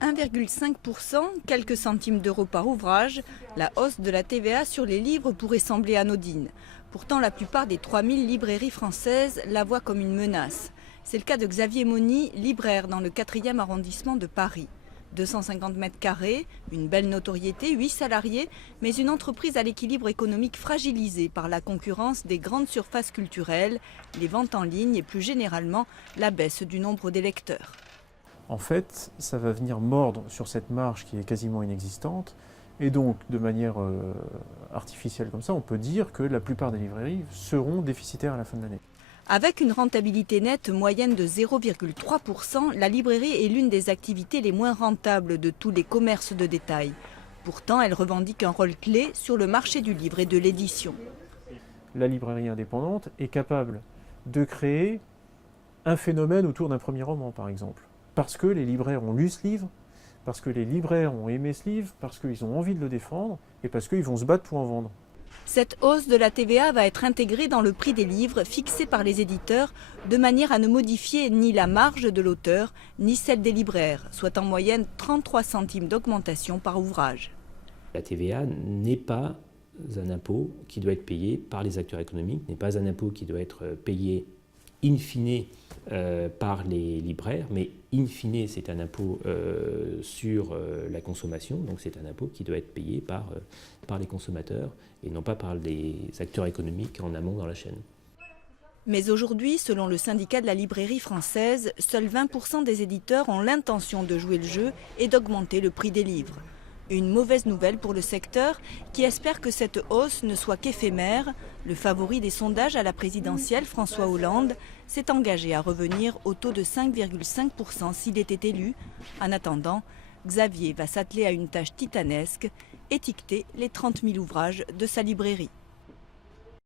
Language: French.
1,5%, quelques centimes d'euros par ouvrage, la hausse de la TVA sur les livres pourrait sembler anodine. Pourtant, la plupart des 3000 librairies françaises la voient comme une menace. C'est le cas de Xavier Mauny, libraire dans le 4e arrondissement de Paris. 250 mètres carrés, une belle notoriété, 8 salariés, mais une entreprise à l'équilibre économique fragilisé par la concurrence des grandes surfaces culturelles, les ventes en ligne et plus généralement la baisse du nombre des lecteurs. En fait, ça va venir mordre sur cette marge qui est quasiment inexistante. Et donc, de manière artificielle comme ça, on peut dire que la plupart des librairies seront déficitaires à la fin de l'année. Avec une rentabilité nette moyenne de 0,3%, la librairie est l'une des activités les moins rentables de tous les commerces de détail. Pourtant, elle revendique un rôle clé sur le marché du livre et de l'édition. La librairie indépendante est capable de créer un phénomène autour d'un premier roman, par exemple. Parce que les libraires ont lu ce livre, parce que les libraires ont aimé ce livre, parce qu'ils ont envie de le défendre et parce qu'ils vont se battre pour en vendre. Cette hausse de la TVA va être intégrée dans le prix des livres fixé par les éditeurs de manière à ne modifier ni la marge de l'auteur ni celle des libraires, soit en moyenne 33 centimes d'augmentation par ouvrage. La TVA n'est pas un impôt qui doit être payé par les acteurs économiques, n'est pas un impôt qui doit être payé in fine par les libraires, mais in fine c'est un impôt sur la consommation, donc c'est un impôt qui doit être payé par les consommateurs et non pas par les acteurs économiques en amont dans la chaîne. Mais aujourd'hui, selon le syndicat de la librairie française, seuls 20% des éditeurs ont l'intention de jouer le jeu et d'augmenter le prix des livres. Une mauvaise nouvelle pour le secteur qui espère que cette hausse ne soit qu'éphémère. Le favori des sondages à la présidentielle, François Hollande, s'est engagé à revenir au taux de 5,5% s'il était élu. En attendant, Xavier va s'atteler à une tâche titanesque, étiqueter les 30 000 ouvrages de sa librairie.